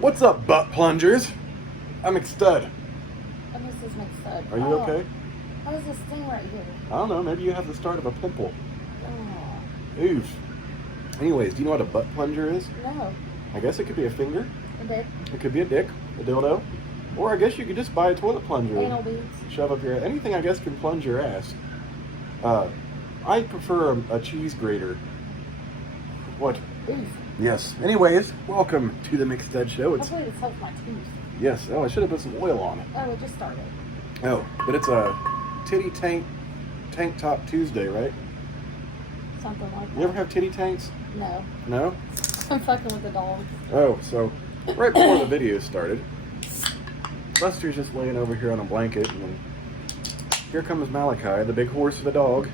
What's up, butt plungers? I'm McStud. Oh, Mrs. McStud. Are you okay? What is this thing right here? I don't know. Maybe you have the start of a pimple. Oh. Oof. Anyways, do you know what a butt plunger is? No. I guess it could be a finger. A dick. It could be a dick, a dildo. Or I guess you could just buy a toilet plunger. Anal beads. Shove up your anything I guess can plunge your ass. I prefer a cheese grater. What? Oof. Yes. Anyways, welcome to the McStud Show. Hopefully this helps my tooth. Yes. Oh, I should have put some oil on it. Oh, it just started. Oh, but it's a titty tank top Tuesday, right? Something like that. You ever have titty tanks? No. No? I'm fucking with the dog. Oh, so right before the video started, Buster's just laying over here on a blanket, and then here comes Malachi, the big horse of the dog,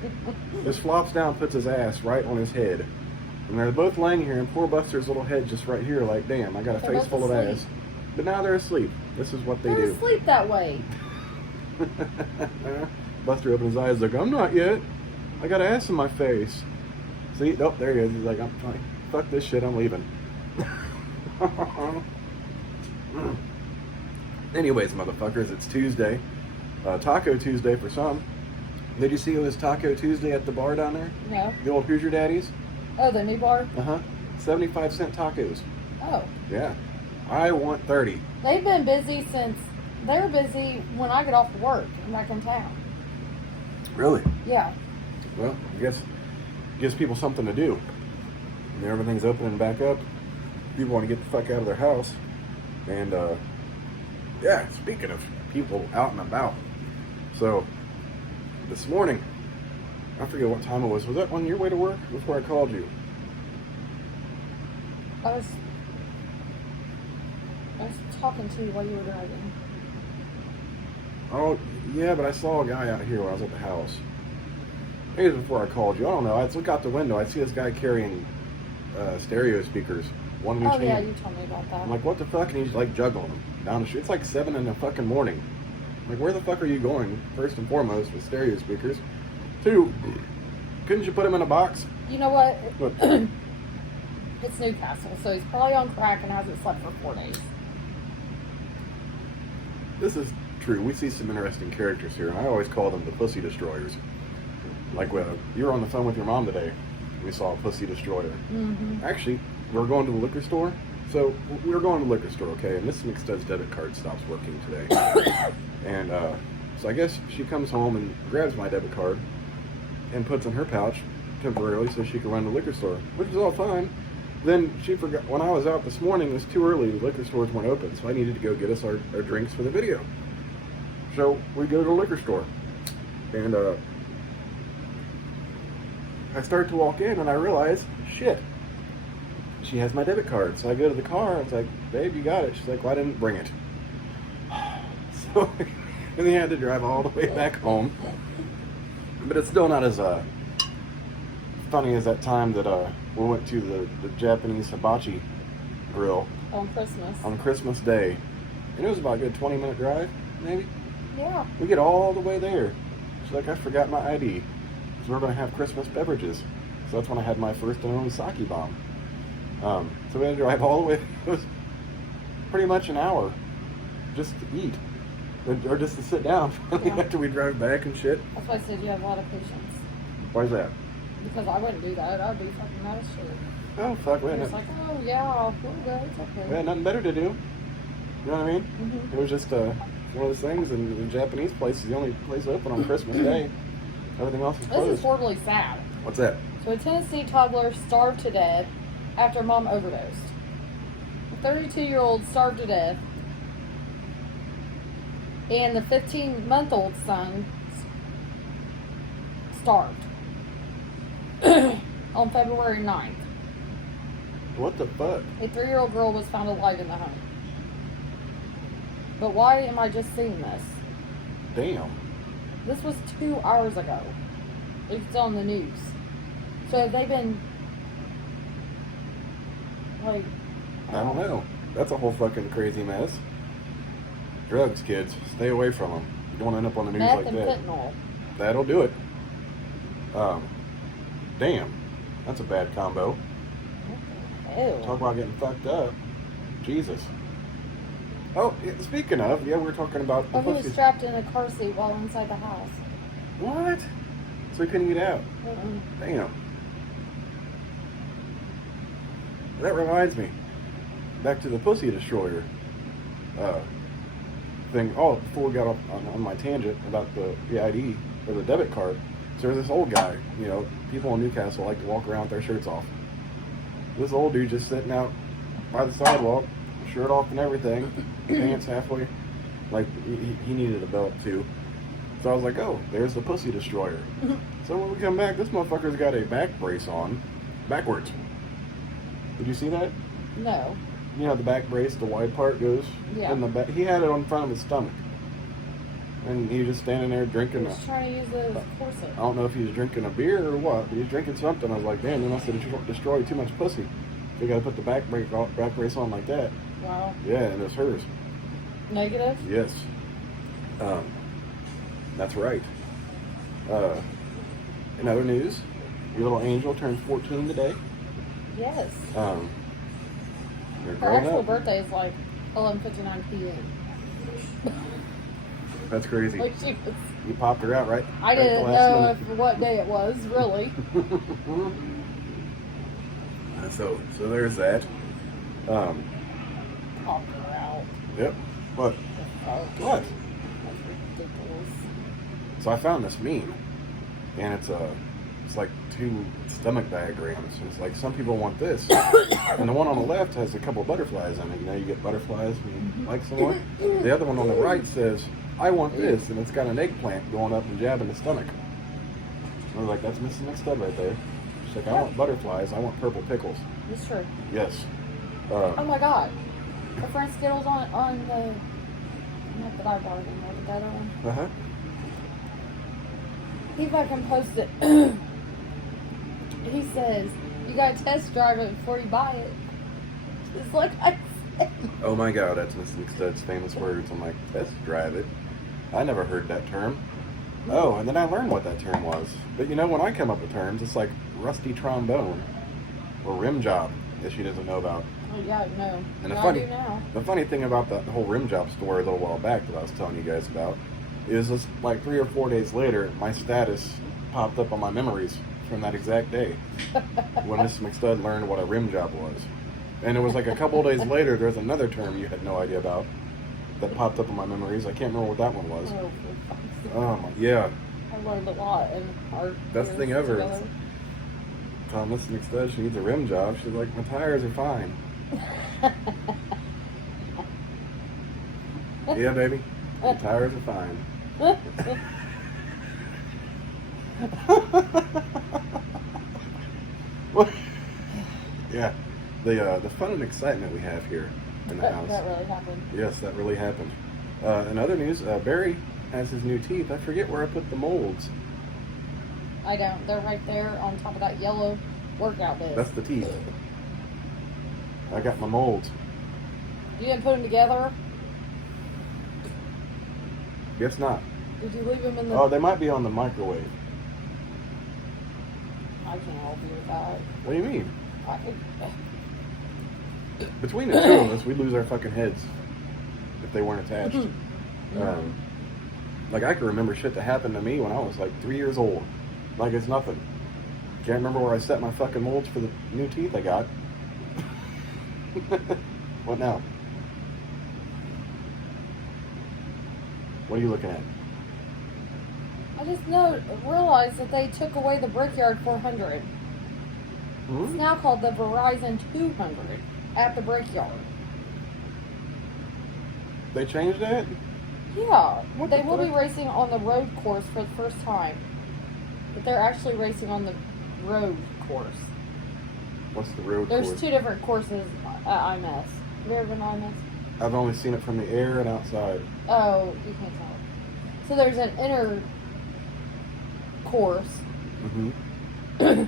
just flops down, puts his ass right on his head. And they're both laying here, and poor Buster's little head just right here, like, damn, I got a They're face both full of asleep. ass. But now they're asleep. This is what they They're do. asleep that way. Buster opens his eyes like, I'm not yet. I got ass in my face. See? Nope, there he is. He's like, I'm fine. Fuck this shit, I'm leaving. Anyways, motherfuckers, it's Tuesday. Taco Tuesday for some. Did you see it was Taco Tuesday at the bar down there? No. The old Who's Your Daddy's? Oh, the new bar? Uh-huh. 75-cent tacos. Oh. Yeah. I want 30. They've been busy since... They were busy when I get off work. I'm back in town. Really? Yeah. Well, I guess it gives people something to do. And everything's opening back up. People want to get the fuck out of their house. And, yeah, speaking of people out and about. So, this morning, I forget what time it was. Was that on your way to work? Before I called you? I was talking to you while you were driving. Oh, yeah, but I saw a guy out here when I was at the house. Maybe it was before I called you. I don't know. I'd look out the window. I see this guy carrying stereo speakers. One in each Oh, yeah, hand. you told me about that. I'm like, what the fuck? And he's like juggling them down the street. It's like 7 in the fucking morning. I'm like, where the fuck are you going? First and foremost, with stereo speakers. 2, couldn't you put them in a box? You know what? What? It's Newcastle, so he's probably on crack and hasn't slept for 4 days. This is true. We see some interesting characters here, and I always call them the pussy destroyers. Like, you were on the phone with your mom today. We saw a pussy destroyer. Mm-hmm. Actually, we were going to the liquor store. So, we were going to the liquor store, okay? And Mrs. McStud's debit card stops working today. And, so I guess she comes home and grabs my debit card and puts it in her pouch temporarily so she can run to the liquor store, which is all fine. Then she forgot, when I was out this morning, it was too early, the liquor stores weren't open, so I needed to go get us our drinks for the video. So we go to the liquor store, and I start to walk in, and I realize, shit, she has my debit card. So I go to the car, I was like, babe, you got it. She's like, well, I didn't bring it. So, and they had to drive all the way back home. But it's still not as funny as that time that we went to the Japanese hibachi grill On Christmas. on Christmas Day. And it was about a good 20-minute drive, maybe. Yeah. We get all the way there. She's like, I forgot my ID. So we're going to have Christmas beverages. So that's when I had my first and only sake bomb. So we had to drive all the way. It was pretty much an hour just to eat. Or just to sit down Yeah. after we drove back and shit. That's why I said you have a lot of patience. Why is that? Because I wouldn't do that. I'd be fucking mad as shit. Oh, fuck. We had, It's like, oh, yeah, we'll go. It's okay. we had nothing better to do. You know what I mean? Mm-hmm. It was just one of those things, and the Japanese place is the only place open on Christmas Day. Everything else is closed. This is horribly sad. What's that? So a Tennessee toddler starved to death after mom overdosed. A 32-year-old starved to death. And the 15-month-old son starved on February 9th. What the fuck? A 3-year-old girl was found alive in the home. But why am I just seeing this? Damn. This was 2 hours ago. It's on the news. So have they been, like... I don't know. That's a whole fucking crazy mess. Drugs, kids. Stay away from them. You don't end up on the news Meth like and that. fentanyl. That'll do it. Damn. That's a bad combo. Ew. Talk about getting fucked up. Jesus. Oh, yeah, speaking of, yeah, we were talking about the Oh, he was pussy. strapped in a car seat while inside the house. What? So he couldn't get out. Mm-mm. Damn. That reminds me. Back to the pussy destroyer thing. Oh, before we got off on my tangent about the ID or the debit card. So there's this old guy. You know, people in Newcastle like to walk around with their shirts off. This old dude just sitting out by the sidewalk, shirt off and everything, pants halfway. Like he needed a belt too. So I was like, oh, there's the pussy destroyer. So when we come back, this motherfucker's got a back brace on, backwards. Did you see that? No. You know the back brace, the wide part goes in the back. He had it on front of his stomach, and he was just standing there drinking. He was trying to use it as a corset. I don't know if he was drinking a beer or what, but he was drinking something. I was like, damn, they must have destroyed too much pussy. They got to put the back brace on like that. Wow. Yeah, and it's hers. Negative? Yes. That's right. In other news, your little angel turns 14 today. Yes. They're Her growing actual up. birthday is like 11:59 p.m. That's crazy. Like she was. You popped her out, right? I didn't know what day it was, really. So there's that. Popped her out. Yep. What? Oh, What? that's ridiculous. So I found this meme, and it's like two stomach diagrams. It's like some people want this, and the one on the left has a couple butterflies on it. You know, you get butterflies when you like someone. The other one on the right says, "I want this," and it's got an eggplant going up and jabbing the stomach. I was like, "That's Mrs. McStud right there." She's like, "I want butterflies. I want purple pickles." It's true. Yes. Oh my god. Her friend Skittles on the. Not that I bought it anymore, but the other one. Uh huh. He fucking posted. He says, you gotta test drive it before you buy it. It's like I said. Oh my God, that's Mrs. McStud's famous words. I'm like, test drive it. I never heard that term. Oh, and then I learned what that term was. But you know, when I come up with terms, it's like rusty trombone or rim job that she doesn't know about. Oh yeah, no. And I do now. the funny thing about the whole rim job story a little while back that I was telling you guys about is just like 3 or 4 days later, my status popped up on my memories from that exact day when Mrs. McStud learned what a rim job was. And it was like a couple of days later, there's another term you had no idea about that popped up in my memories. I can't remember what that one was. Oh, for fuck's sake. Oh my, yeah. I learned a lot in our Best thing years ever. together. Telling Mrs. McStud she needs a rim job. She's like, my tires are fine. Yeah, baby. Your tires are fine. What? Yeah, the fun and excitement we have here in the house. That really happened. Yes, that really happened. In other news, Barry has his new teeth. I forget where I put the molds. I don't. They're right there on top of that yellow workout bit. That's the teeth. I got my molds. You didn't put them together? Guess not. Did you leave them in the... Oh, they might be on the microwave. I can't help you with that. What do you mean? I, Between the two of us, we'd lose our fucking heads if they weren't attached. Like, I can remember shit that happened to me when I was like 3 years old. Like it's nothing. Can't remember where I set my fucking molds for the new teeth I got. What now? What are you looking at? I just realized that they took away the Brickyard 400. It's now called the Verizon 200 at the Brickyard. They changed that? Yeah, What they the will be fuck? racing on the road course for the first time. But they're actually racing on the road course. What's the road There's course? 2 different courses at IMS. Have you ever been to IMS? I've only seen it from the air and outside. Oh, you can't tell. So there's an inner course Mm-hmm.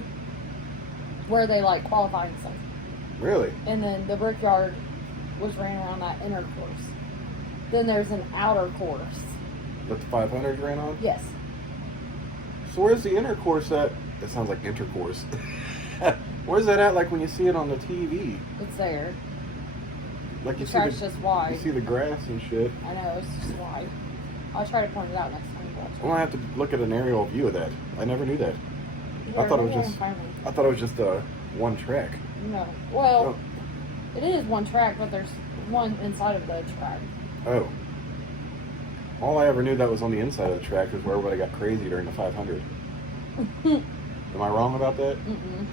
where they like qualify and stuff. Really? And then the Brickyard was ran around that inner course. Then there's an outer course. That the 500 ran on? Yes. So where's the inner course at? It sounds like intercourse. Where's that at like when you see it on the TV? It's there. Like The track's just wide. You see the grass and shit. I know, it's just wide. I'll try to point it out next time you watch it. Well, I have to look at an aerial view of that. I never knew that. Yeah, I thought it was maybe I just. can find one. I thought it was just one track. No. Well, Oh. it is one track, but there's one inside of the track. Oh. All I ever knew that was on the inside of the track was where everybody got crazy during the 500. Am I wrong about that? Mm-mm.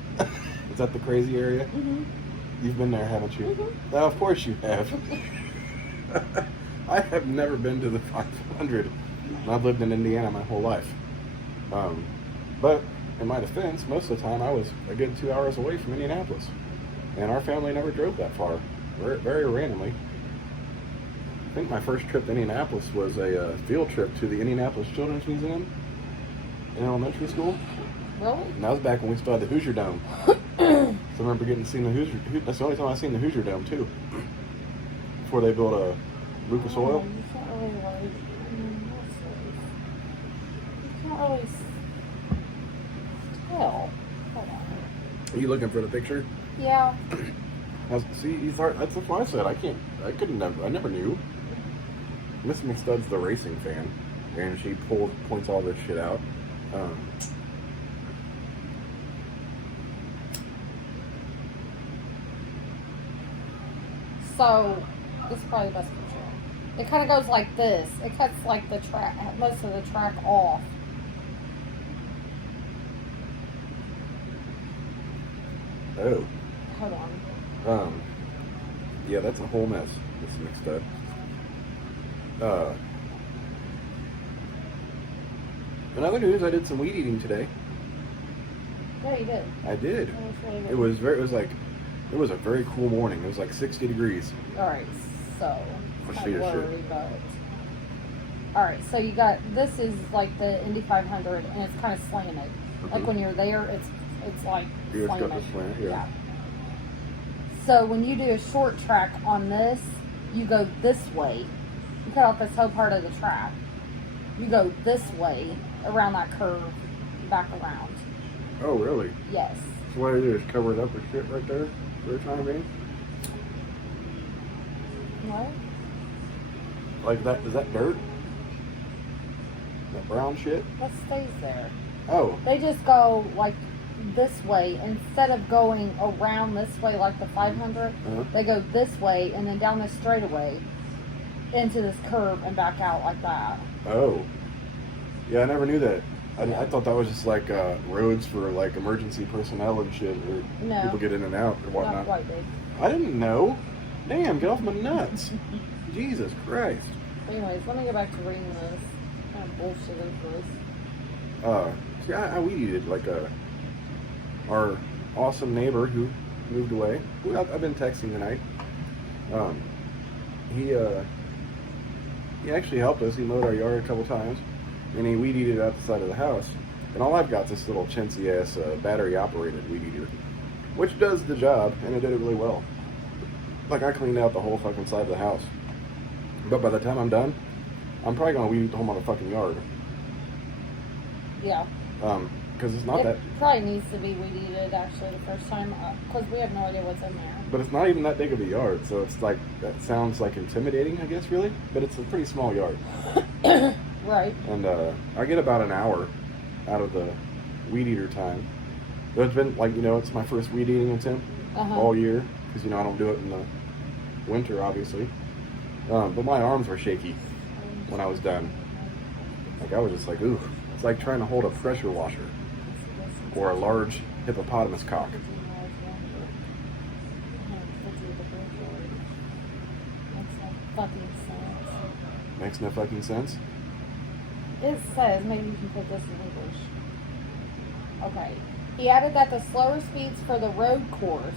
Is that the crazy area? Mm-hmm. You've been there, haven't you? Mm-hmm. Of course you have. I have never been to the 500. I've lived in Indiana my whole life. But in my defense, most of the time I was a good 2 hours away from Indianapolis. And our family never drove that far, very randomly. I think my first trip to Indianapolis was a field trip to the Indianapolis Children's Museum in elementary school. Really? And that was back when we still had the Hoosier Dome. So I remember getting to see the Hoosier. That's the only time I've seen the Hoosier Dome too. Before they built a Lucas Oil. You can't really like. You can't really tell. Hold on. Are you looking for the picture? Yeah. See, you thought, that's what I said. I never knew. Miss McStud's the racing fan, and she points all this shit out. So, this is probably the best picture. It kind of goes like this. It cuts like the track, most of the track off. Oh. Hold on. Yeah, that's a whole mess. Miss McStud. In other news, I did some weed eating today. Yeah, you did. I did. That was really good. It was a very cool morning. It was like 60 degrees. Alright, so. Let's It's see kind your of blurry, but. Alright, so you got. This is like the Indy 500, and it's kind of slanted. Like when you're there, it's like Yeah, it's got slanted. the slant, yeah. So when you do a short track on this, you go this way. You cut off this whole part of the track. You go this way around that curve, back around. Oh, really? Yes. So what I do is cover it up with shit right there for the time being? What? Like that, is that dirt? That brown shit? That stays there. Oh. They just go like this way instead of going around this way like the 500. Uh-huh. They go this way and then down this straightaway into this curve and back out like that. Oh. Yeah, I never knew that. I thought that was just like roads for like emergency personnel and shit where No. people get in and out or Not whatnot. quite big. I didn't know. Damn, get off my nuts. Jesus Christ. Anyways, let me go back to reading this. Kind of bullshit is this? See, I weeded like our awesome neighbor who moved away. Who I've been texting tonight. He actually helped us. He mowed our yard a couple times, and he weed eated out the side of the house. And all I've got is this little chintzy ass battery operated weed eater, which does the job, and it did it really well. Like I cleaned out the whole fucking side of the house. But by the time I'm done, I'm probably gonna weed eat the whole motherfucking yard. Yeah. Because it's not It that. probably needs to be weed eated actually the first time because we have no idea what's in there. But it's not even that big of a yard, so it's like, that sounds like intimidating, I guess, really. But it's a pretty small yard. Right. And I get about an hour out of the weed eater time. But it's been, like, it's my first weed eating attempt all year. Because, I don't do it in the winter, obviously. But my arms were shaky when I was done. Like, I was just like, ooh. It's like trying to hold a pressure washer. Or a large hippopotamus cock. Makes no fucking sense. It says, maybe you can put this in English. Okay. He added that the slower speeds for the road course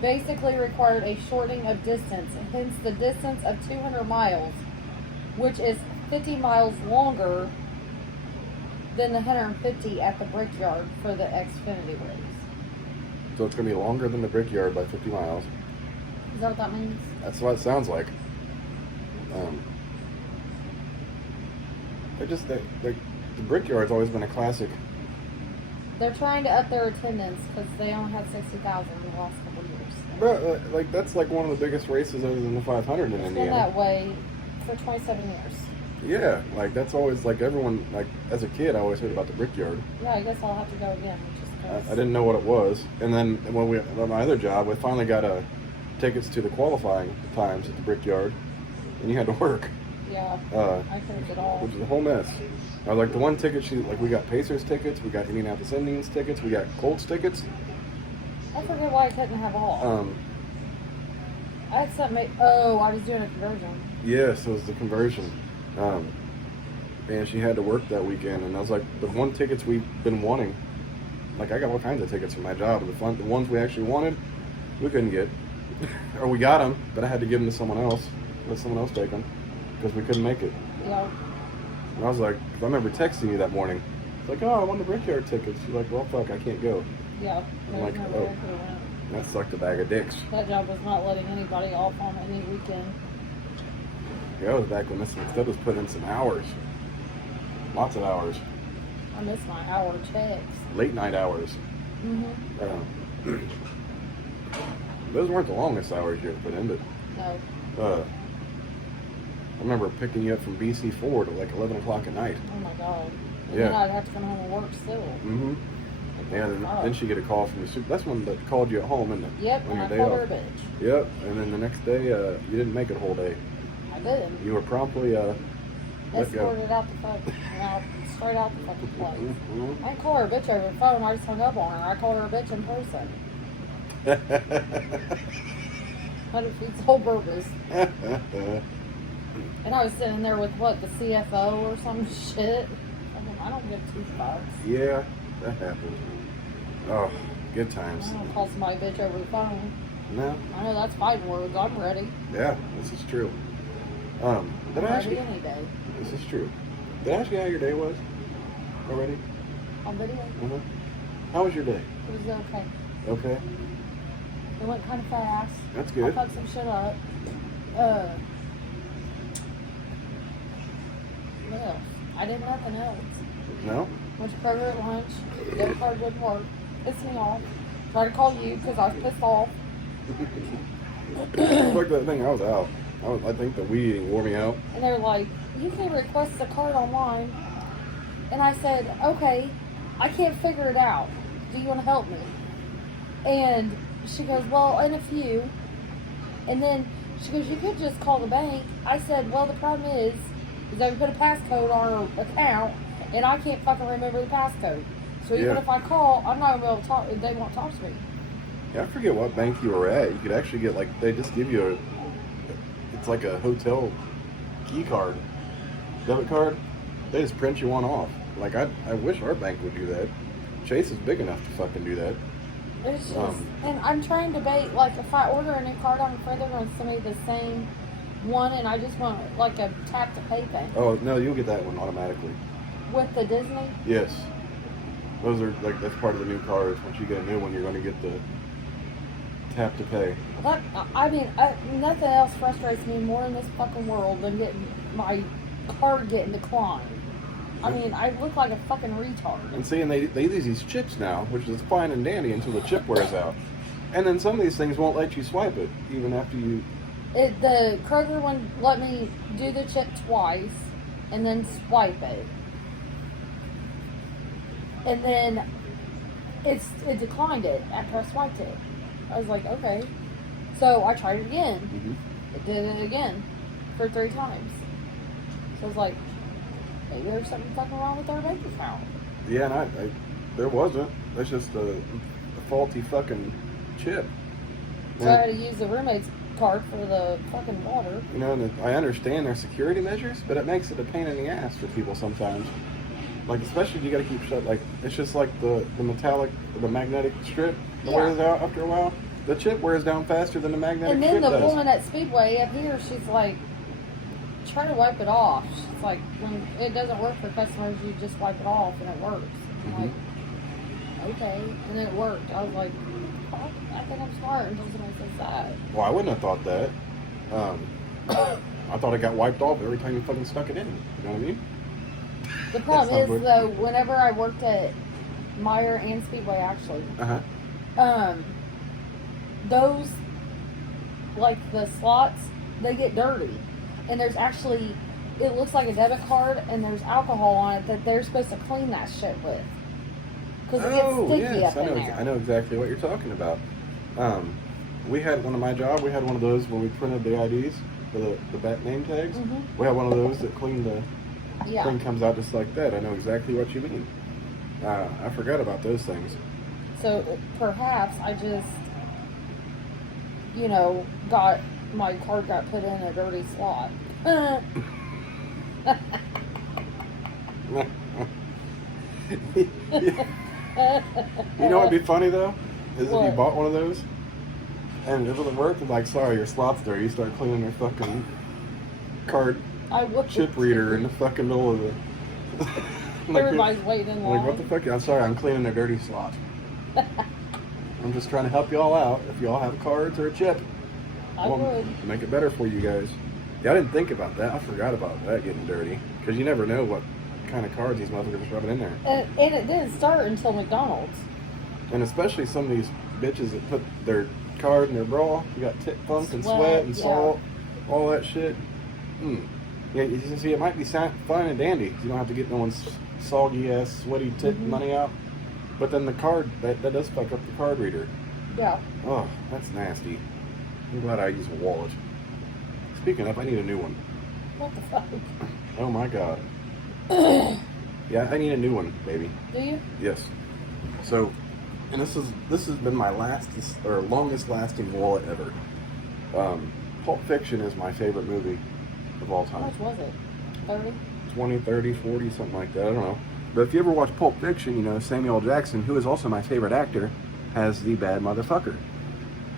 basically required a shortening of distance, hence the distance of 200 miles, which is 50 miles longer than the 150 at the Brickyard for the Xfinity race. So it's going to be longer than the Brickyard by 50 miles. Is that what that means? That's what it sounds like. The Brickyard's always been a classic They're trying to up their attendance because they only had 60,000 in the last couple of years. Bro, like that's like one of the biggest races other than the 500 in It's Indiana. been that way for 27 years. Yeah, like that's always like everyone. Like as a kid, I always heard about the Brickyard. Yeah, I guess I'll have to go again. I didn't know what it was, and then when we at my other job, we finally got tickets to the qualifying times at the Brickyard, and you had to work. Yeah, I couldn't get all. Which is a whole mess. I was like the one ticket we got Pacers tickets, we got Indianapolis Indians tickets, we got Colts tickets. I forget why I couldn't have all. I had something. I was doing a conversion. Yes, it was the conversion. And she had to work that weekend, and I was like, the one tickets we've been wanting. Like I got all kinds of tickets for my job, and the ones we actually wanted, we couldn't get, or we got them, but I had to give them to someone else. Let someone else take them because we couldn't make it. Yeah. And I was like, I remember texting you that morning. It's like, oh, I won the Brickyard tickets. She's like, well, fuck, I can't go. Yeah. I'm like, no oh, way I could've went. that sucked a bag of dicks. That job was not letting anybody off on any weekend. Yeah, that was back when Mr. McStud was putting in some hours. Lots of hours. I miss my hour checks. Late night hours. Mm-hmm. Those weren't the longest hours you ever put in, but No. I remember picking you up from BC4 to like 11 o'clock at night. Oh my god. And Yeah. then I'd have to come home and work still. Mm-hmm. Yeah, then she get a call from the super. That's when that called you at home, isn't it? Yep, On and your I day called her off. a bitch. Yep, and then the next day, you didn't make it a whole day. I didn't. You were promptly let go. Escorted out the fucking, straight out the fucking place. Mm-hmm. I didn't call her a bitch over the phone, I just hung up on her. I called her a bitch in person. 100 feet whole burgers. And I was sitting there with what, the CFO or some shit? I don't give two fucks. Yeah, that happened. Oh, good times. I don't call somebody a bitch over the phone. No. I know that's fighting words. I'm ready. Yeah, this is true. Did I'm I ask ready you? any day. This is true. Did I ask you how your day was already? On video. Uh-huh. How was your day? It was okay. Okay. It went kind of fast. That's I good. fucked some shit up. What else? I did nothing else. No? Went to Kroger at lunch. Debit card didn't work. Pissed me off. Tried to call you because I was pissed off. Like that thing, I was out. I think the weed eating wore me out. And they're like, you can request a card online. And I said, okay, I can't figure it out. Do you want to help me? And she goes, well, in a few. And then she goes, you could just call the bank. I said, well, the problem is they put a passcode on her account, and I can't fucking remember the passcode. So even Yeah. if I call, I'm not going to be able to talk. They won't talk to me. Yeah, I forget what bank you were at. You could actually get like they just give you it's like a hotel key card, debit card. They just print you one off. Like I wish our bank would do that. Chase is big enough to fucking do that. It's just, and I'm trying to debate, like, if I order a new card, I'm afraid they're going to send me the same one, and I just want, like, a tap to pay thing. Oh no, you'll get that one automatically. With the Disney? Yes, those are like that's part of the new cards. Once you get a new one, you're going to get the tap to pay. That, I mean, nothing else frustrates me more in this fucking world than getting my card getting declined. I mean, I look like a fucking retard. And see, and they use these chips now, which is fine and dandy until the chip wears out. And then some of these things won't let you swipe it, even after you... The Kroger one let me do the chip twice, and then swipe it. And then it declined it after I swiped it. I was like, okay. So I tried it again. Mm-hmm. It did it again for 3 times. So I was like, maybe there's something fucking wrong with our bank account. Yeah, and I there wasn't. That's just a faulty fucking chip. So I had to use the roommate's card for the fucking water. You know, and I understand their security measures, but it makes it a pain in the ass for people sometimes. Like, especially if you got to keep shut. Like, it's just like the metallic, the magnetic strip that wears out after a while. The chip wears down faster than the magnetic And strip then the does. woman at Speedway up here, she's like, try to wipe it off. She's like, when it doesn't work for customers, you just wipe it off and it works. I'm like, okay. And then it worked. I was like, fuck, I think I'm smart until somebody says that. Well, I wouldn't have thought that. I thought it got wiped off every time you fucking stuck it in. You know what I mean? The problem That's not is, good. though, whenever I worked at Meyer and Speedway actually. Uh-huh. Those, like the slots, they get dirty. And there's actually, it looks like a debit card and there's alcohol on it that they're supposed to clean that shit with. Because it gets sticky up in there. I know exactly what you're talking about. We had one of my job, we had one of those when we printed the IDs for the bat name tags. Mm-hmm. We had one of those that clean thing comes out just like that. I know exactly what you mean. I forgot about those things. So perhaps I just, got my card got put in a dirty slot. You know what'd be funny though? Is if you bought one of those and it doesn't work, and like, sorry, your slot's there. You start cleaning your fucking card chip reader in the fucking middle of the. Like everybody's waiting in line. Like, what the fuck? I'm sorry, I'm cleaning their dirty slot. I'm just trying to help y'all out. If y'all have cards or a chip, I would make it better for you guys. Yeah, I didn't think about that. I forgot about that getting dirty. Because you never know what kind of cards these motherfuckers rubbing in there. And it didn't start until McDonald's. And especially some of these bitches that put their card in their bra. You got tip funk and sweat and salt, all that shit. Yeah, you see, it might be fine and dandy. You don't have to get no one's soggy ass, sweaty tip money out. But then the card, that does fuck up the card reader. Yeah. Oh, that's nasty. I'm glad I use a wallet. Speaking of, I need a new one. What the fuck? Oh my god. Yeah, I need a new one, baby. Do you? Yes. So, and this has been my longest lasting wallet ever. Pulp Fiction is my favorite movie of all time. How much was it? 30? 20, 30, 40, something like that. I don't know. But if you ever watch Pulp Fiction, Samuel L. Jackson, who is also my favorite actor, has the bad motherfucker.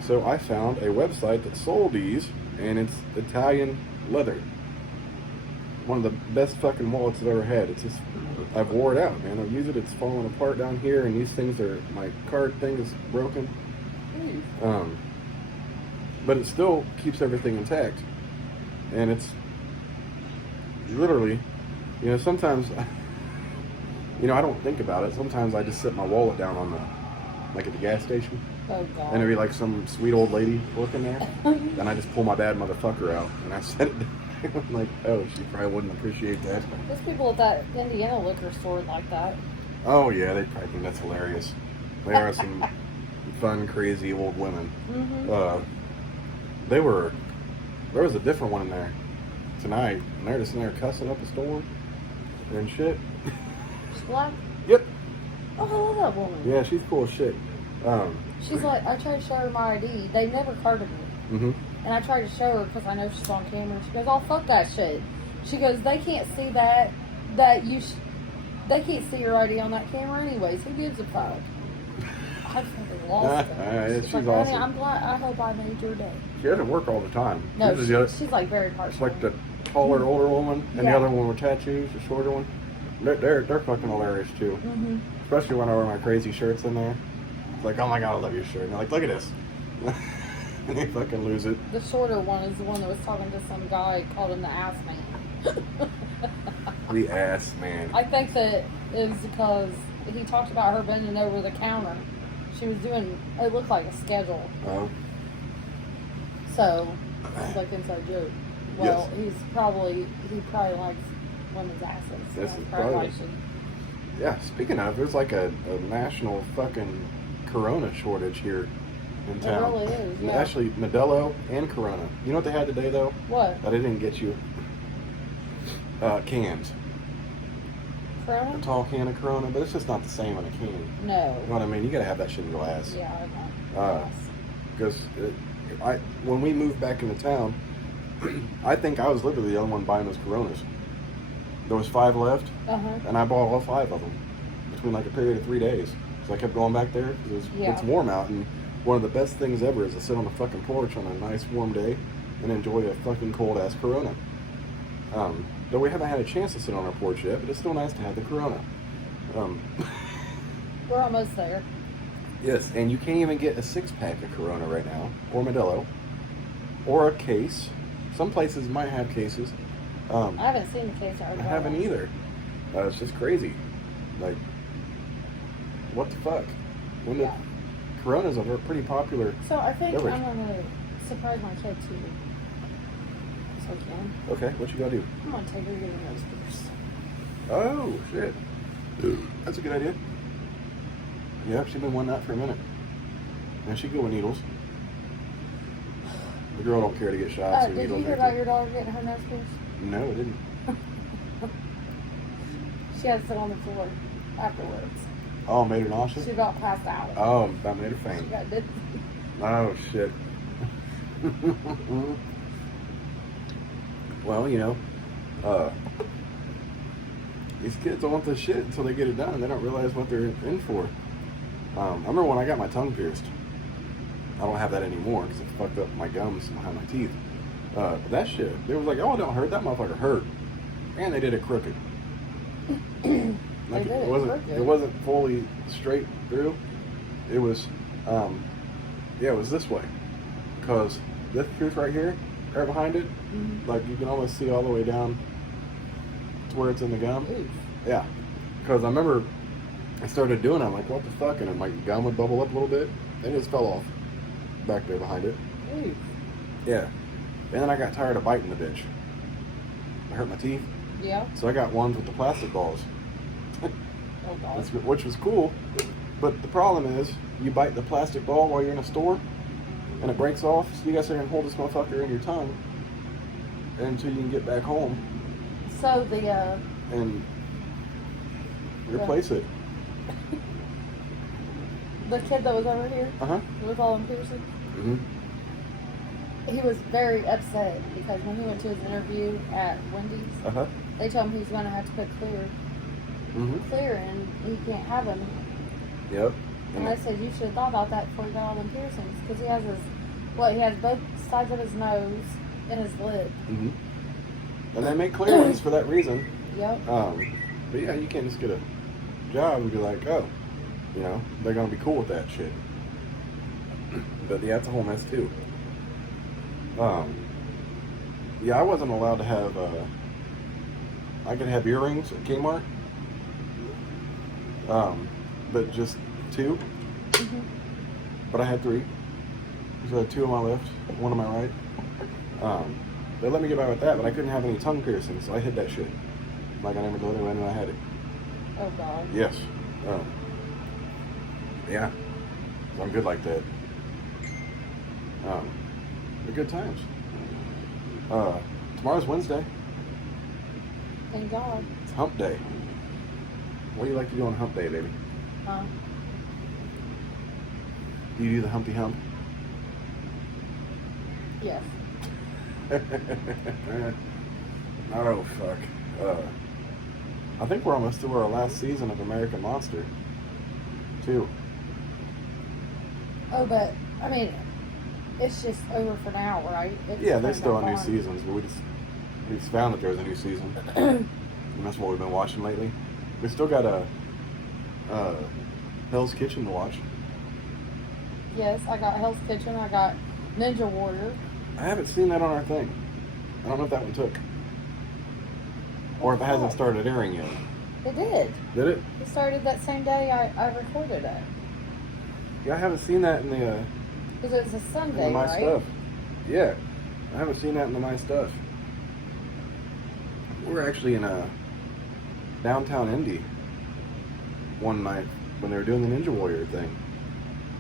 So I found a website that sold these, and it's Italian leather. One of the best fucking wallets I've ever had. It's just, I've wore it out, man. I've used it. It's falling apart down here, and these things my card thing is broken. But it still keeps everything intact. And it's literally, sometimes, I don't think about it. Sometimes I just set my wallet down on at the gas station. Oh, God. And there'd be like some sweet old lady working there. Then I just pull my bad motherfucker out and I set it down. I'm like, oh, she probably wouldn't appreciate that. There's people at that Indiana liquor store like that. Oh, yeah, they probably think that's hilarious. They are some fun, crazy old women. Mm-hmm. There was a different one in there tonight, and they're just in there cussing up a storm and shit. She's black? Yep. Oh, I love that woman. Yeah, she's cool as shit. She's like, I tried to show her my ID. They never carded me. Mm-hmm. And I tried to show her because I know she's on camera. She goes, oh, fuck that shit. She goes, they can't see they can't see your ID on that camera anyways. Who gives a fuck? I fucking lost it. She's like, awesome. I'm glad. I hope I made your day. She doesn't work all the time. No, she's like very partial. It's like the taller, older woman, and the other one with tattoos, the shorter one. They're fucking hilarious too. Mm-hmm. Especially when I wear my crazy shirts in there. It's like, oh my god, I love your shirt. And they're like, look at this. And they fucking lose it. The shorter one is the one that was talking to some guy, called him the ass man. The ass man. I think that is because he talked about her bending over the counter. She was doing, it looked like a schedule. Oh. So, it's like inside joke. Well, he probably likes women's asses. So This that's is probably why probably- she. Yeah, speaking of, there's like a national fucking Corona shortage here in town. It really is, yeah. Actually, Modelo and Corona. You know what they had today, though? What? That I didn't get you? Cans. A Corona? tall can of Corona, but it's just not the same in a can. No. You know what I mean? You gotta have that shit in glass. Yeah, I know. Because when we moved back into town, I think I was literally the only one buying those Coronas. There was 5 left, and I bought all 5 of them between like a period of 3 days. So I kept going back there because it's warm out, and one of the best things ever is to sit on the fucking porch on a nice warm day and enjoy a fucking cold ass Corona. Though we haven't had a chance to sit on our porch yet, but it's still nice to have the Corona. We're almost there. Yes, and you can't even get a 6-pack of Corona right now, or Modelo, or a case. Some places might have cases. I haven't seen the case. I haven't either. It's just crazy. Like, What the fuck? When the Yeah. Corona's a pretty popular. So I think beverage. I'm gonna surprise my kid too. So I can. Okay, what you gotta do? I'm gonna take her to get her nose pierced. Oh shit, that's a good idea. Yep, she's been wanting that for a minute. And she go with needles. The girl don't care to get shots or Did you needles. hear or about anything. your daughter getting her nose pierced? No, it didn't. She had to sit on the floor afterwards. Oh, made her nauseous. She got passed out. Oh, that made her She faint. got dizzy. Oh shit. Well, these kids don't want this shit until they get it done. They don't realize what they're in for. I remember when I got my tongue pierced. I don't have that anymore because it fucked up my gums behind my teeth. But that shit, they was like, "Oh, it don't hurt." That motherfucker hurt, and they did it crooked. Like They did it it wasn't. crooked. It wasn't fully straight through. It was, it was this way, because this tooth right here, right behind it, like you can almost see all the way down to where it's in the gum. Oof. Yeah, because I remember I started doing it. I'm like, what the fuck? And then my gum would bubble up a little bit, and it just fell off back there behind it. Oof. Yeah, and then I got tired of biting the bitch. I hurt my teeth, Yeah. so I got ones with the plastic balls, Oh God. which was cool. But the problem is, you bite the plastic ball while you're in a store, and it breaks off. So you guys are gonna hold this motherfucker in your tongue until you can get back home So the and replace it. the kid that was over here Uh huh. with all them piercings, Mhm. he was very upset because when he went to his interview at Wendy's, Uh huh. they told him he was going to have to put Mhm. clear, and he can't have them. Yep. And I said, you should have thought about that before you got all them piercings, because he has he has both sides of his nose and his lip. Mhm. And they make clear ones for that reason. Yep. But yeah, you can't just get a job and be like, oh, they're gonna be cool with that shit. But yeah, it's a whole mess too. Yeah, I wasn't allowed to have. I could have earrings at Kmart. But just 2. Mhm. But I had 3. So I had 2 on my left, 1 on my right. They let me get by with that, but I couldn't have any tongue piercings, so I hid that shit. Like I never told anyone I had it. Oh God. Yes. Yeah. So I'm good like that. They're good times. Tomorrow's Wednesday. Thank God. It's hump day. What do you like to do on hump day, baby? Huh? Do you do the humpy hump? Yes. Oh, fuck. I think we're almost through our last season of American Monster, too. Oh, but I mean, it's just over for now, right? It's Yeah, they're coming still on back new seasons, but we just found that there was a new season. And that's what we've been watching lately. We still got a Hell's Kitchen to watch. Yes, I got Hell's Kitchen. I got Ninja Warrior. I haven't seen that on our thing. I don't know if that one took. Or if it hasn't started airing yet. It did. Did it? It started that same day I recorded it. Yeah, I haven't seen that in the Because it was a in Sunday, the My right? Stuff. Yeah, I haven't seen that in the My Stuff. We were actually in downtown Indy one night when they were doing the Ninja Warrior thing,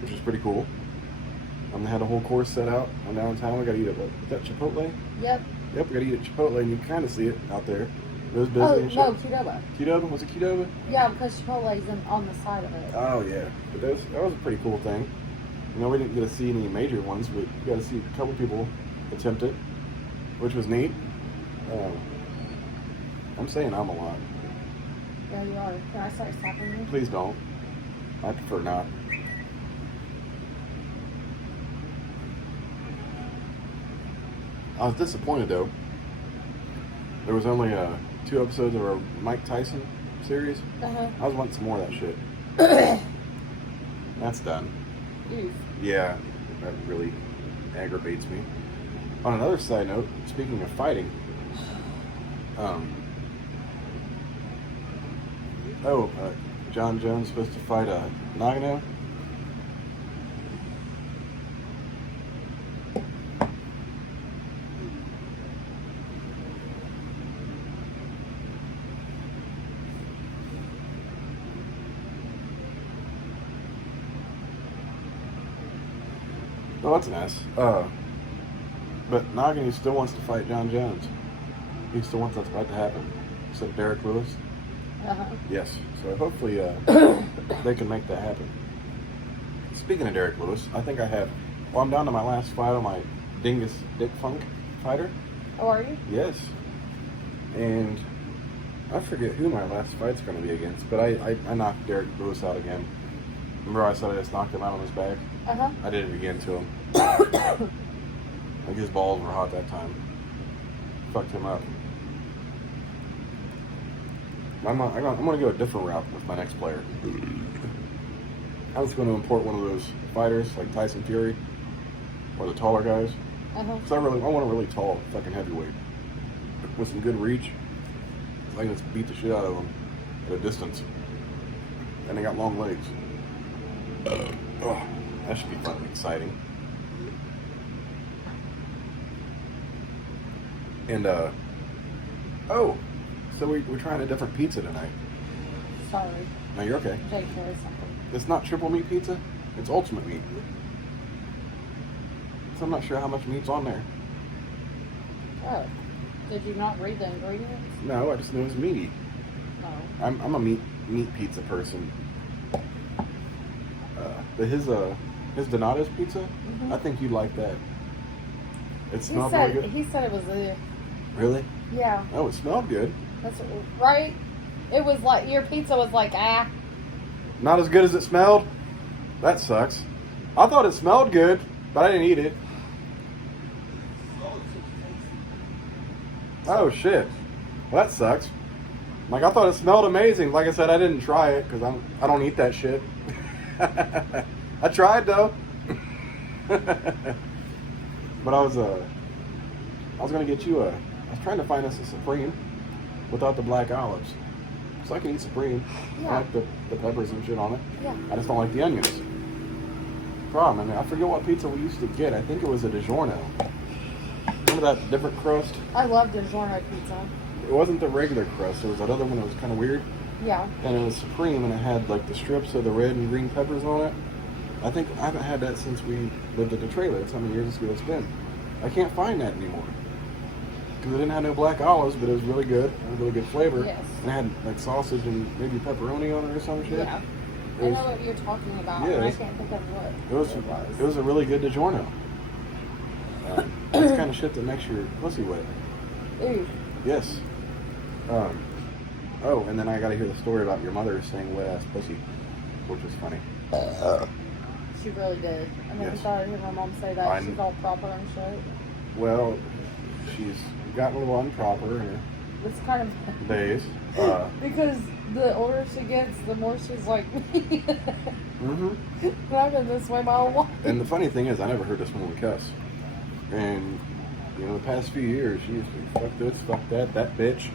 which was pretty cool. They had a whole course set out on downtown. We got to eat at is that Chipotle? Yep. Yep, we got to eat at Chipotle, and you kind of see it out there. It was busy Oh, and shit. no, Qdoba. Qdoba? Was it Qdoba? Yeah, because Chipotle's on the side of it. Oh yeah, but that was a pretty cool thing. We didn't get to see any major ones, but we got to see a couple people attempt it, which was neat. I'm saying I'm a lot. Yeah, you are. Can I start stopping you? Please don't. I prefer not. I was disappointed though. There was only 2 episodes of our Mike Tyson series. Uh-huh. I was wanting some more of that shit. That's done. Oof. Yeah, that really aggravates me. On another side note, speaking of fighting, John Jones supposed to fight Nagano. Oh, that's nice. But Nagano still wants to fight John Jones. He still wants that fight to happen. Except Derek Lewis. Uh-huh. Yes. So hopefully they can make that happen. Speaking of Derek Lewis, I think I have... Well, I'm down to my last fight on my Dingus Dick Funk fighter. Oh, are you? Yes. And I forget who my last fight's going to be against, but I knocked Derek Lewis out again. Remember I said I just knocked him out on his back? Uh-huh. I did it again to him. Like his balls were hot that time. Fucked him up. I'm going to go a different route with my next player. I was going to import one of those fighters like Tyson Fury or the taller guys. Uh-huh. So I want a really tall fucking heavyweight with some good reach. So I can just beat the shit out of them at a distance. And they got long legs. Oh, that should be fun and exciting. And so we're trying a different pizza tonight. Sorry. No, you're okay. Jake knows something. It's not triple meat pizza. It's ultimate meat. So I'm not sure how much meat's on there. Oh. Did you not read the ingredients? No, I just knew it was meaty. No. I'm a meat pizza person. But his Donato's pizza, Mm-hmm. I think you'd like that. It He smelled said, really good. he said it was Really? yeah. Oh, it smelled good. That's right. It was like your pizza was like Not as good as it smelled? That sucks. I thought it smelled good, but I didn't eat it. Oh shit. Well, that sucks. Like I thought it smelled amazing. Like I said, I didn't try it because I don't eat that shit. I tried though. But I was gonna get you I was trying to find us a Supreme without the black olives. So I can eat Supreme. Yeah. I like the peppers and shit on it. Yeah. I just don't like the onions. Problem, I forget what pizza we used to get. I think it was a DiGiorno. Remember that different crust? I love DiGiorno pizza. It wasn't the regular crust. It was that other one that was kind of weird. Yeah. And it was Supreme, and it had like the strips of the red and green peppers on it. I think I haven't had that since we lived at the trailer. That's how many years ago it's been. I can't find that anymore. Because it didn't have no black olives, but it was really good. It had really good flavor. Yes. And it had like sausage and maybe pepperoni on it or some shit. Yeah. I know what you're talking about. Yeah, and I it's- can't think of what It was a really good DiGiorno. That's the kind of shit that makes your pussy wet. Ooh. Yes. Oh, and then I got to hear the story about your mother saying wet ass pussy, which was funny. She really did. I never Yes. thought I'd hear my mom say that. She's all proper and shit. Well, she's gotten a little improper in her It's kind of days. because the older she gets, the more she's like, Mm-hmm. I've been this way my whole life. And the funny thing is, I never heard this woman cuss. And, you know, the past few years, she used to be, fuck this, fuck that bitch.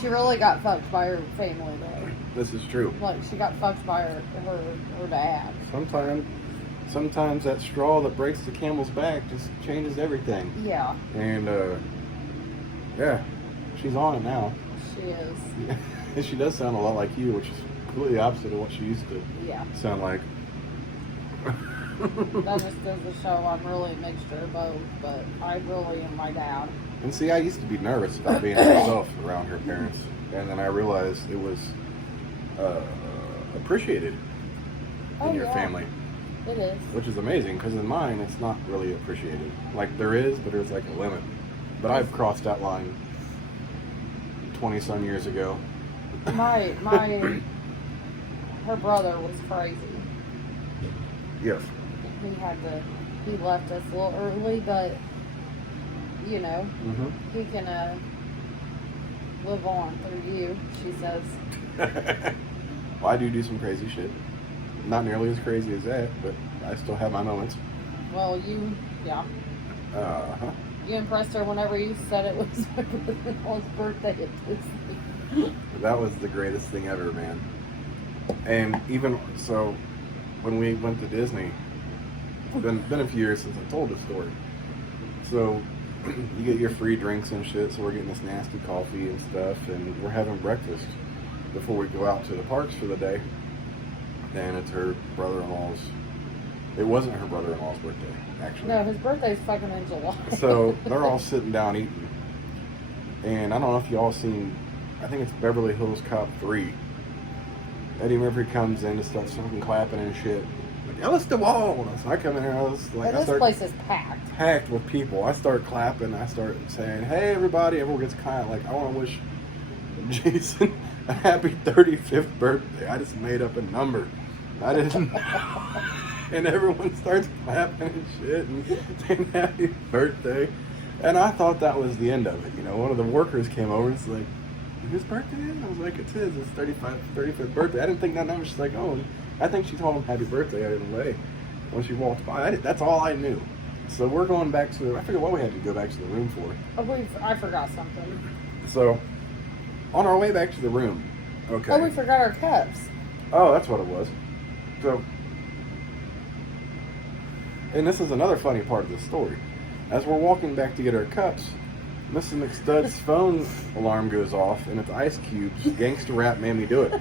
She really got fucked by her family though. This is true. Like she got fucked by her dad. Sometimes that straw that breaks the camel's back just changes everything. Yeah, And, yeah, she's on it now. she is. And she does sound a lot like you, which is completely opposite of what she used to Yeah. sound like. That just goes to show I'm really a mixture of both, but I really am my dad. And see, I used to be nervous about being myself around her parents. And then I realized it was appreciated in your family. It is. Which is amazing, because in mine, it's not really appreciated. Like, there is, but there's like a limit. But I've crossed that line 20-some years ago. Her brother was crazy. Yes. He left us a little early, but, you know, Mm-hmm. he can live on through you, she says. Well, I do some crazy shit. Not nearly as crazy as that, but I still have my moments. Well, yeah. Uh-huh. You impressed her whenever you said it was my brother-in-law's birthday at Disney. That was the greatest thing ever, man. And even so, when we went to Disney, it's been a few years since I told this story. So you get your free drinks and shit. So we're getting this nasty coffee and stuff, and we're having breakfast before we go out to the parks for the day. And it's her brother-in-law's. It wasn't her brother-in-law's birthday, actually. No, his birthday's fucking in July. So they're all sitting down eating. And I don't know if y'all seen, I think it's Beverly Hills Cop 3. Eddie Murphy comes in and starts fucking clapping and shit. Like, Ellis the wall! So I come in here, I was like, this place is packed. Packed with people. I start clapping, I start saying, hey everybody, everyone gets kind of like, I want to wish Jason a happy 35th birthday. I just made up a number. I didn't. And everyone starts clapping and shit and saying happy birthday. And I thought that was the end of it. You know, one of the workers came over and was like, whose birthday is it? I was like, it's his. It's 35th birthday. I didn't think that number. She's like, oh, I think she told him happy birthday out of the way when she walked by. That's all I knew. So we're going back to, I forget what we had to go back to the room for. Oh, I forgot something. So, on our way back to the room, okay. Oh, we forgot our cups. Oh, that's what it was. So, and this is another funny part of the story. As we're walking back to get our cups, Mrs. McStud's phone alarm goes off, and it's Ice Cube's Gangsta Rap Made Me Do It.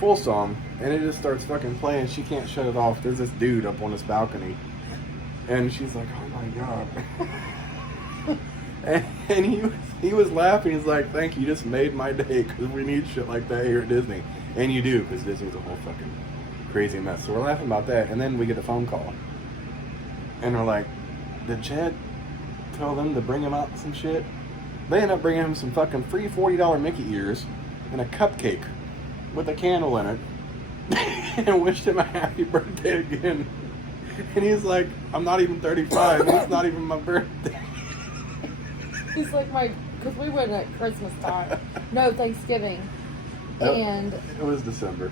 Full song, and it just starts fucking playing. She can't shut it off. There's this dude up on this balcony, and she's like, oh my god. and he was laughing. He's like, thank you, you just made my day, because we need shit like that here at Disney. And you do, because Disney's a whole fucking crazy mess. So we're laughing about that, and then we get a phone call. And we're like, did Chad tell them to bring him out some shit? They end up bringing him some fucking free $40 Mickey ears and a cupcake with a candle in it and wished him a happy birthday again. And he's like, I'm not even 35. It's not even my birthday. He's like, because we went at Christmas time. No, Thanksgiving. And it was December.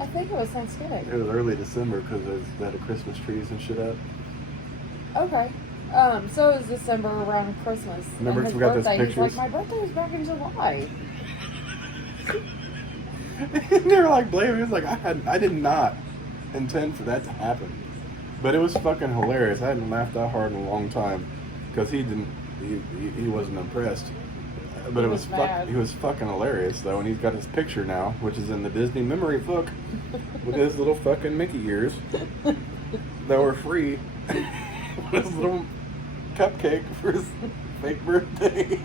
I think it was Thanksgiving. It was early December because they had the Christmas trees and shit up. Okay. So it was December around Christmas. Remember, and his we got those birthday, pictures? he's like, my birthday was back in July. And they were like blaming. He was like, I did not intend for that to happen. But it was fucking hilarious. I hadn't laughed that hard in a long time because he wasn't impressed. But he was fucking hilarious though, and he's got his picture now, which is in the Disney memory book with his little fucking Mickey ears that were free. His little cupcake for his fake birthday.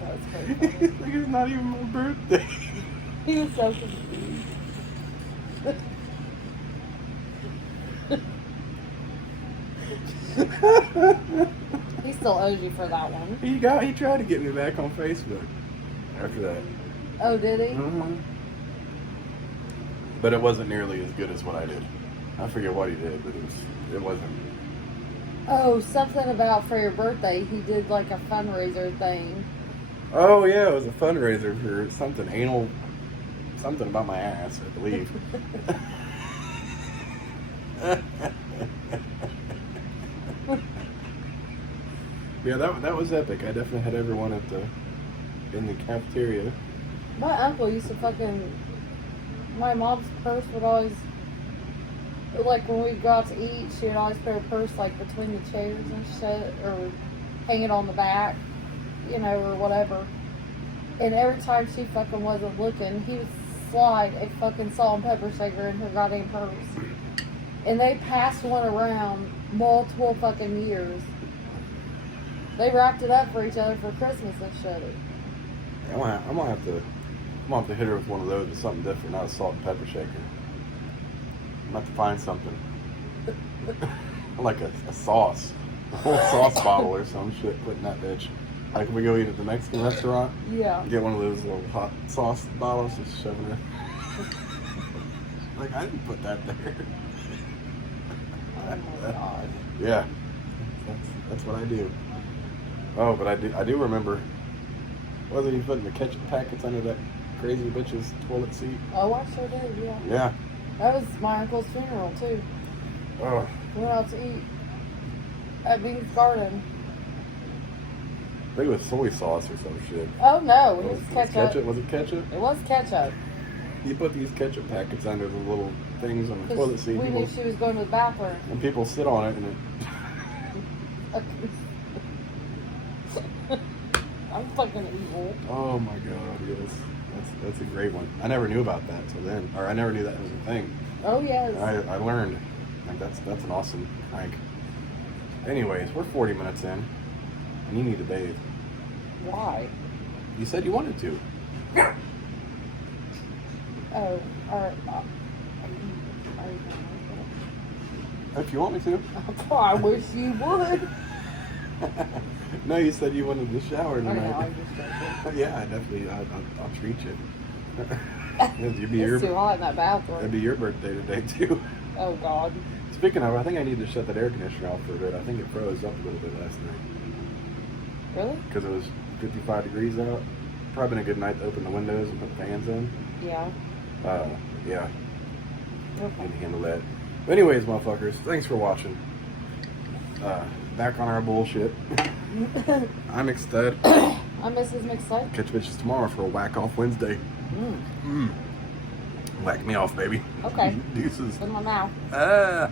That's pretty funny. Like, it's not even my birthday. He was so confused. He still owes you for that one. He tried to get me back on Facebook after that. Oh, did he? Mm-hmm. But it wasn't nearly as good as what I did. I forget what he did, but it wasn't. Oh, something about for your birthday, he did like a fundraiser thing. Oh yeah, it was a fundraiser for something anal, something about my ass, I believe. Yeah, that was epic. I definitely had everyone in the cafeteria. My uncle used to fucking. My mom's purse would always, like when we'd go out to eat, she would always put her purse like between the chairs and shit, or hang it on the back, you know, or whatever. And every time she fucking wasn't looking, he would slide a fucking salt and pepper shaker in her goddamn purse. And they passed one around multiple fucking years. They wrapped it up for each other for Christmas and shit. I'm gonna have to hit her with one of those with something different, not a salt and pepper shaker. I'm gonna have to find something. Like a sauce. A whole sauce bottle or some shit, put in that bitch. Like we go eat at the Mexican restaurant. Yeah. Get one of those little hot sauce bottles, just shove it in. Like, I didn't put that there. Oh my god. Yeah. That's what I do. Oh, but I do remember, wasn't he putting the ketchup packets under that crazy bitch's toilet seat? Oh, I sure did, yeah. Yeah. That was my uncle's funeral, too. Oh. We went out to eat at Bean's Garden. I think it was soy sauce or some shit. Oh no, it Was, was was ketchup. ketchup? Was it ketchup? It was ketchup. You put these ketchup packets under the little things on the toilet seat. We knew she was going to the bathroom. And people sit on it and it. I'm fucking evil. Oh my god, yes. That's a great one. I never knew about that till then. Or I never knew that was a thing. Oh yes. I learned. Like that's an awesome hike. Anyways, we're 40 minutes in. And you need to bathe. Why? You said you wanted to. Oh, alright. If you want me to. I wish you would. No, you said you wanted to shower I know, tonight. I'm just joking. Yeah, definitely. I'll treat you. It'd be It's too hot in that It'd bathroom. be your birthday today too. Oh God. Speaking of, I think I need to shut that air conditioner off for a bit. I think it froze up a little bit last night Really? because it was 55 degrees out. Probably been a good night to open the windows and put the fans in. Yeah. Yeah, Okay. need to handle that. But anyways, motherfuckers, thanks for watching. Back on our bullshit. I'm McStud. I'm Mrs. McStud. Catch bitches tomorrow for a whack off Wednesday. Whack me off, baby. Okay. Deuces. In my mouth. Ah.